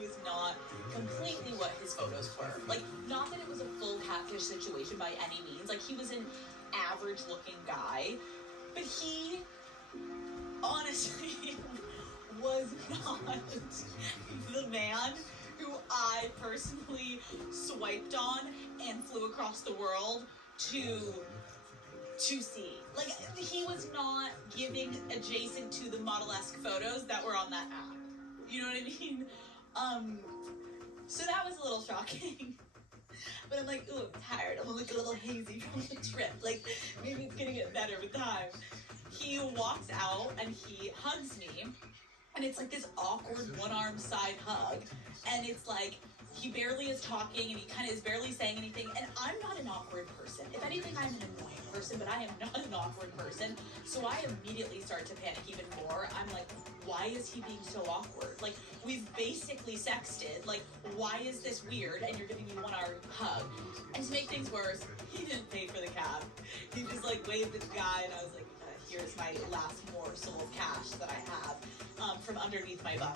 was not completely what his photos were. Like, not that it was a full catfish situation by any means. Like, he was an average-looking guy, but he honestly was not the man who I personally swiped on and flew across the world to see. Like, he was not giving adjacent to the model-esque photos that were on that app. You know what I mean? So that was a little shocking. But I'm like, ooh, I'm tired. I'm like a little hazy from the trip. Like, maybe it's gonna get better with time. He walks out and he hugs me. And it's like this awkward one-arm side hug. And it's like, he barely is talking and he kind of is barely saying anything. And I'm not an awkward person. If anything, I'm an annoying person, but I am not an awkward person. So I immediately start to panic even more. I'm like, why is he being so awkward? Like, we've basically sexted. Like, why is this weird? And you're giving me one-arm hug. And to make things worse, he didn't pay for the cab. He just like waved at the guy and I was like, here's my last morsel of cash that I have from underneath my bum.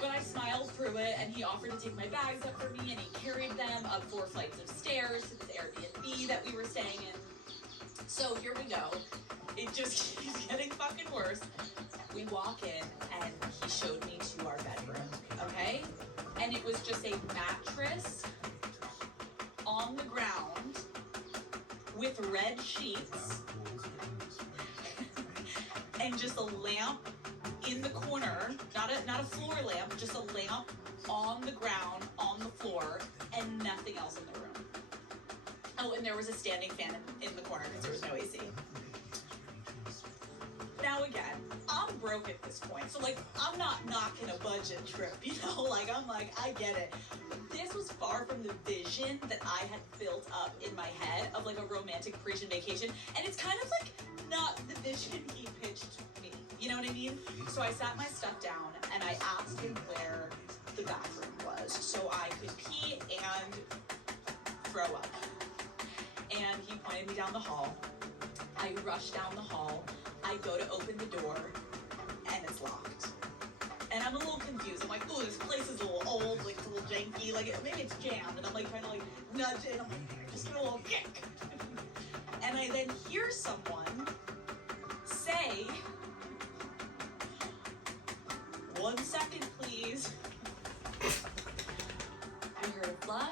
But I smiled through it, and he offered to take my bags up for me, and he carried them up 4 flights of stairs to this Airbnb that we were staying in. So here we go. It just keeps getting fucking worse. We walk in, and he showed me to our bedroom, okay? And it was just a mattress on the ground with red sheets and just a lamp in the corner, not a floor lamp, just a lamp on the ground, on the floor, and nothing else in the room. Oh, and there was a standing fan in the corner because there was no AC. Now again, I'm broke at this point, so like, I'm not knocking a budget trip, you know? Like, I'm like, I get it. But this was far from the vision that I had built up in my head of like a romantic Parisian vacation, and it's kind of like not the vision he pitched me. You know what I mean? So I sat my stuff down and I asked him where the bathroom was so I could pee and throw up. And he pointed me down the hall. I rush down the hall. I go to open the door and it's locked. And I'm a little confused. I'm like, oh, this place is a little old, like it's a little janky, like maybe it's jammed. And I'm like trying to like nudge it. I'm like, just give it a little kick. And I then hear someone say, 1 second, please. I heard a flush.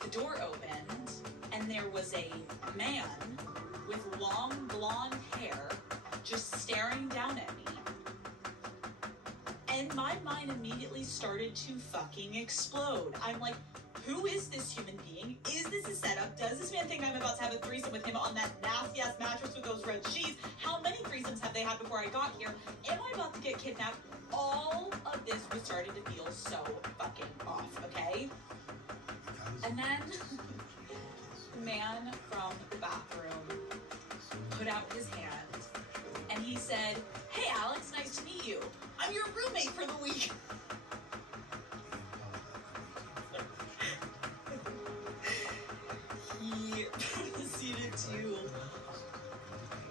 The door opened, and there was a man with long blonde hair just staring down at me. And my mind immediately started to fucking explode. I'm like, who is this human being? Is this a setup? Does this man think I'm about to have a threesome with him on that nasty-ass mattress with those red sheets? How many threesomes have they had before I got here? Am I about to get kidnapped? All of this was starting to feel so fucking off, okay? And then the man from the bathroom put out his hand and he said, hey Alex, nice to meet you. I'm your roommate for the week. He proceeded to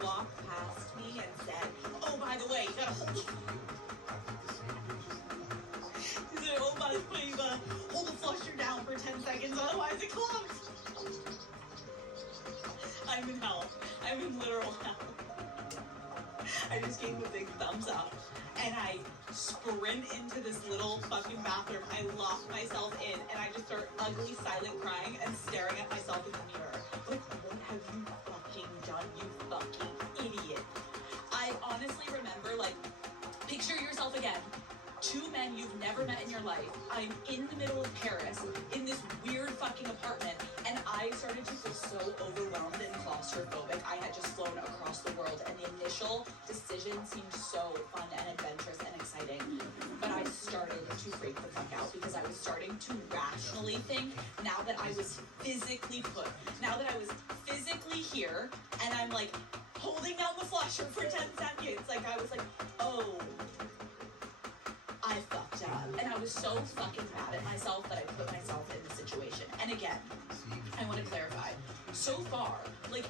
walk past me and said, oh, by the way, you gotta hold the... He said, oh, by the way, you gotta hold the flusher down for 10 seconds, otherwise it clogs. I'm in hell. I'm in literal hell. I just gave him a big thumbs up. And I sprint into this little fucking bathroom. I lock myself in and I just start ugly silent crying and staring at myself in the mirror. Like, what have you fucking done, you fucking idiot? I honestly remember, like, picture yourself again. 2 men you've never met in your life. I'm in the middle of Paris in this weird fucking apartment, and I started to feel so overwhelmed and claustrophobic. I had just flown across the world, and the initial decision seemed so fun and adventurous and exciting. But I started to freak the fuck out because I was starting to rationally think, now that I was physically put, now that I was physically here, and I'm like holding down the flusher for 10 seconds, like I was like, oh, I fucked up. And I was so fucking mad at myself that I put myself in the situation. And again, I want to clarify, so far, like,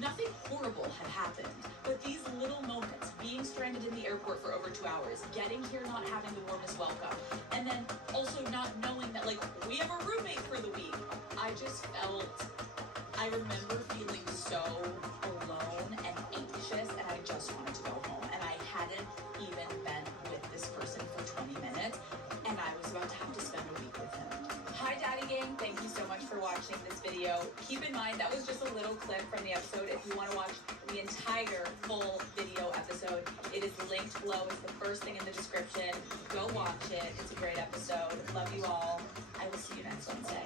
nothing horrible had happened, but these little moments, being stranded in the airport for over 2 hours, getting here not having the warmest welcome, and then also not knowing that, like, we have a roommate for the week. I remember feeling so alone and anxious, and I just wanted to go home, and I hadn't even been with this person for 20 minutes, and I was about to have to spend a week with him. Hi Daddy Gang, thank you so much for watching this video. Keep in mind that was just a little clip from the episode. If you want to watch the entire full video episode, it is linked below. It's the first thing in the description. Go watch it. It's a great episode. Love you all. I will see you next Wednesday.